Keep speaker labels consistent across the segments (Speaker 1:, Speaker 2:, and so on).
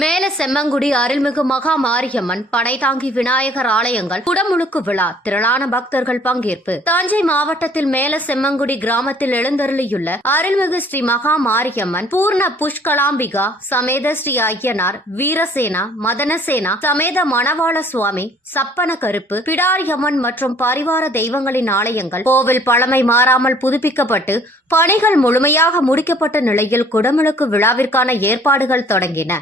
Speaker 1: மேல செம்மங்குடி அருள்மிகு மகா மாரியம்மன் படைதாங்கி விநாயகர் ஆலயங்கள் குடமுழுக்கு விழா திரளான பக்தர்கள் பங்கேற்பு. தஞ்சை மாவட்டத்தில் மேல செம்மங்குடி கிராமத்தில் எழுந்தருளியுள்ள அருள்மிகு ஸ்ரீ மகா மாரியம்மன் பூர்ண புஷ்கலாம்பிகா சமேத ஸ்ரீ ஐயனார் வீரசேனா மதனசேனா சமேத மணவாள சுவாமி சப்பன கருப்பு பிடாரியம்மன் மற்றும் பரிவார தெய்வங்களின் ஆலயங்கள் கோவில் பழமை மாறாமல் புதுப்பிக்கப்பட்டு பணிகள் முழுமையாக முடிக்கப்பட்ட நிலையில் குடமுழுக்கு விழாவிற்கான ஏற்பாடுகள் தொடங்கின.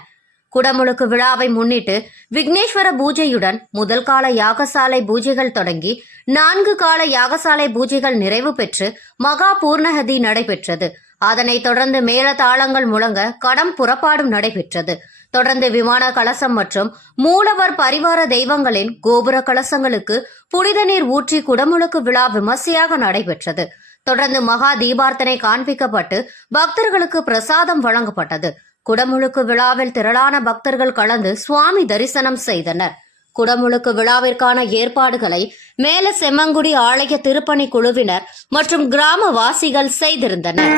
Speaker 1: குடமுழுக்கு விழாவை முன்னிட்டு விக்னேஸ்வர பூஜையுடன் முதல் கால யாகசாலை பூஜைகள் தொடங்கி நான்கு கால யாகசாலை பூஜைகள் நிறைவு பெற்று மகா பூர்ணகதி நடைபெற்றது. அதனைத் தொடர்ந்து மேல தாளங்கள் முழங்க கடம் புறப்பாடும் நடைபெற்றது. தொடர்ந்து விமான கலசம் மற்றும் மூலவர் பரிவார தெய்வங்களின் கோபுர கலசங்களுக்கு புனித நீர் ஊற்றி குடமுழுக்கு விழா விமர்சையாக நடைபெற்றது. தொடர்ந்து மகா தீபார்த்தனை காண்பிக்கப்பட்டு பக்தர்களுக்கு பிரசாதம் வழங்கப்பட்டது. குடமுழுக்கு விழாவில் திரளான பக்தர்கள் கலந்து சுவாமி தரிசனம் செய்தனர். குடமுழுக்கு விழாவிற்கான ஏற்பாடுகளை மேல செம்மங்குடி ஆலய திருப்பணி குழுவினர் மற்றும் கிராமவாசிகள் செய்திருந்தனர்.